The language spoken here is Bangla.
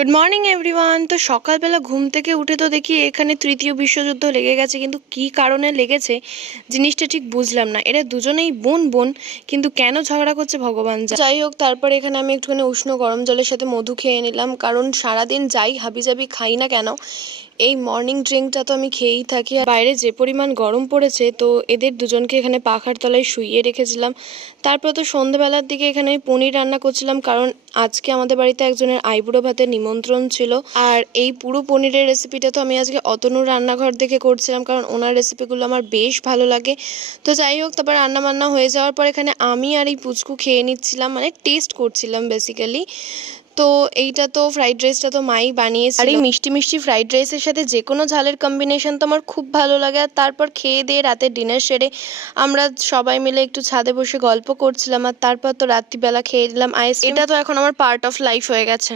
Good morning everyone. তো সকালবেলা ঘুম থেকে উঠে তো দেখি এখানে তৃতীয় বিশ্বযুদ্ধ লেগে গেছে, কিন্তু কি কারণে লেগেছে জিনিসটা ঠিক বুঝলাম না। এরা দুজনেই বোন বোন, কিন্তু কেন ঝগড়া করছে ভগবান জানে। যাই হোক, তারপরে এখানে আমি একটুখানি উষ্ণ গরম জলের সাথে মধু খেয়ে নিলাম, কারণ সারাদিন যাই হাবিজাবি খাই না কেন এই মর্নিং ড্রিঙ্কটা তো আমি খেয়েই থাকি। আর বাইরে যে পরিমাণ গরম পড়েছে, তো এদের দুজনকে এখানে পাখার তলায় শুইয়ে রেখেছিলাম। তারপর তো সন্ধ্যেবেলার দিকে এখানে আমি পনির রান্না করছিলাম, কারণ আজকে আমাদের বাড়িতে একজনের আইবুড়ো ভাতের নিমন্ত্রণ ছিল। আর এই পুরো পনিরের রেসিপিটা তো আমি আজকে অতনুর রান্নাঘর থেকে করছিলাম, কারণ ওনার রেসিপিগুলো আমার বেশ ভালো লাগে। তো যাই হোক, তারপর রান্না বান্না হয়ে যাওয়ার পর এখানে আমি আর এই পুচকু খেয়ে নিচ্ছিলাম, মানে টেস্ট করছিলাম বেসিক্যালি। তো এইটা তো ফ্রাইড রাইসটা তো মাই বানিয়েছিল। আর এই মিষ্টি মিষ্টি ফ্রাইড রাইসের সাথে যে কোনো ঝালের কম্বিনেশন তো আমার খুব ভালো লাগে। আর তারপর খেয়ে দিয়ে রাতের ডিনার সেরে আমরা সবাই মিলে একটু ছাদে বসে গল্প করছিলাম। আর তারপর তো রাত্রিবেলা খেয়ে নিলাম আইসক্রিম। এটা তো এখন আমার পার্ট অফ লাইফ হয়ে গেছে।